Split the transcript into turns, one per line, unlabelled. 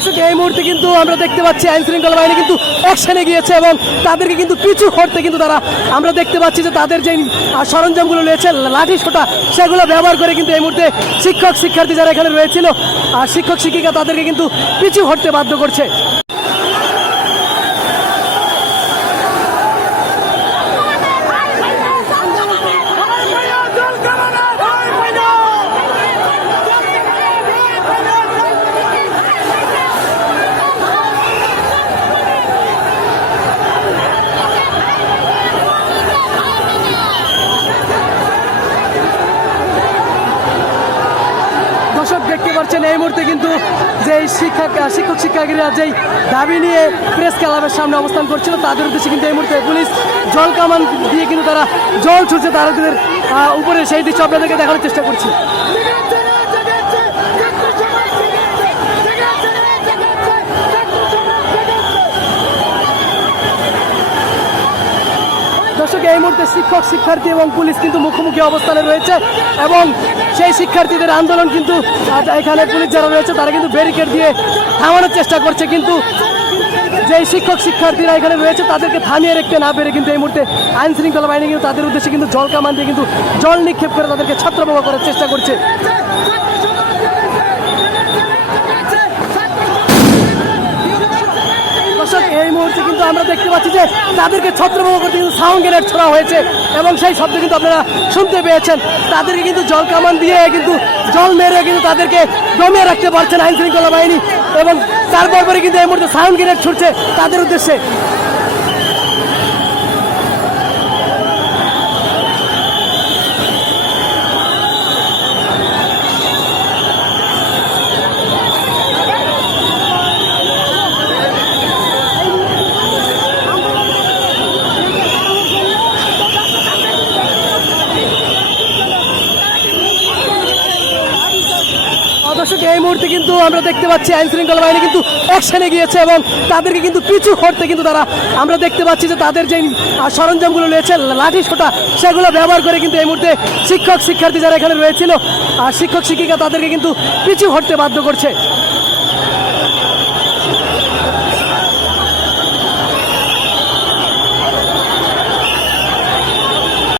দর্শক, এই মুহূর্তে কিন্তু আমরা দেখতে পাচ্ছি আইন শৃঙ্খলা বাহিনী কিন্তু অ্যাকশনে গিয়েছে এবং তাদেরকে কিন্তু পিছু হটতে কিন্তু তারা, আমরা দেখতে পাচ্ছি যে তাদের যে সরঞ্জামগুলো রয়েছে, লাঠি ছোটা, সেগুলো ব্যবহার করে কিন্তু এই মুহূর্তে শিক্ষক, শিক্ষার্থী যারা এখানে রয়েছিল, আর শিক্ষক, শিক্ষিকা তাদেরকে কিন্তু পিছু হটতে বাধ্য করছে। দর্শক দেখতে পাচ্ছেন, এই মুহূর্তে কিন্তু যে শিক্ষক শিক্ষক, শিক্ষার্থীরা যেই দাবি নিয়ে প্রেস ক্লাবের সামনে অবস্থান করছিল, তাদের উদ্দেশ্যে কিন্তু এই মুহূর্তে পুলিশ জল কামান দিয়ে কিন্তু তারা জল ছুটছে তারা উপরে। সেই দৃশ্য আপনাদেরকে দেখানোর চেষ্টা করছি। দর্শক এই মুহূর্তে শিক্ষক, শিক্ষার্থী এবং পুলিশ কিন্তু মুখোমুখি অবস্থানে রয়েছে এবং সেই শিক্ষার্থীদের আন্দোলন কিন্তু এখানে পুলিশ যারা রয়েছে, তারা কিন্তু ব্যারিকেড দিয়ে থামানোর চেষ্টা করছে। কিন্তু যে শিক্ষক, শিক্ষার্থীরা এখানে রয়েছে, তাদেরকে থামিয়ে রাখতে না পেরে কিন্তু এই মুহূর্তে আইন শৃঙ্খলা বাহিনী কিন্তু তাদের উদ্দেশ্যে কিন্তু জল কামান দিয়ে কিন্তু জল নিক্ষেপ করে তাদেরকে ছত্রভঙ্গ করার চেষ্টা করছে। মুহূর্তে কিন্তু আমরা দেখতে পাচ্ছি যে তাদেরকে ছত্রভঙ্গ করতে কিন্তু সাউন্ড গ্রেনেড ছোড়া হয়েছে এবং সেই শব্দ কিন্তু আপনারা শুনতে পেয়েছেন। তাদেরকে কিন্তু জল কামান দিয়ে কিন্তু জল মেরে কিন্তু তাদেরকে দমিয়ে রাখতে পারছেন আইন শৃঙ্খলা বাহিনী এবং তারপর পরে কিন্তু এই মুহূর্তে সাউন্ড গ্রেনেড ছুটছে তাদের উদ্দেশ্যে। দর্শক এই মুহূর্তে কিন্তু আমরা দেখতে পাচ্ছি আইন শৃঙ্খলা বাহিনী কিন্তু অ্যাকশনে গিয়েছে এবং তাদেরকে কিন্তু পিছু করতে কিন্তু তারা, আমরা দেখতে পাচ্ছি যে তাদের যে সরঞ্জামগুলো রয়েছে লাঠি ছোটা, সেগুলো ব্যবহার করে কিন্তু এই মুহূর্তে শিক্ষক, শিক্ষার্থী যারা এখানে রয়েছিল আর শিক্ষক, শিক্ষিকা তাদেরকে কিন্তু পিছু হটতে বাধ্য করছে।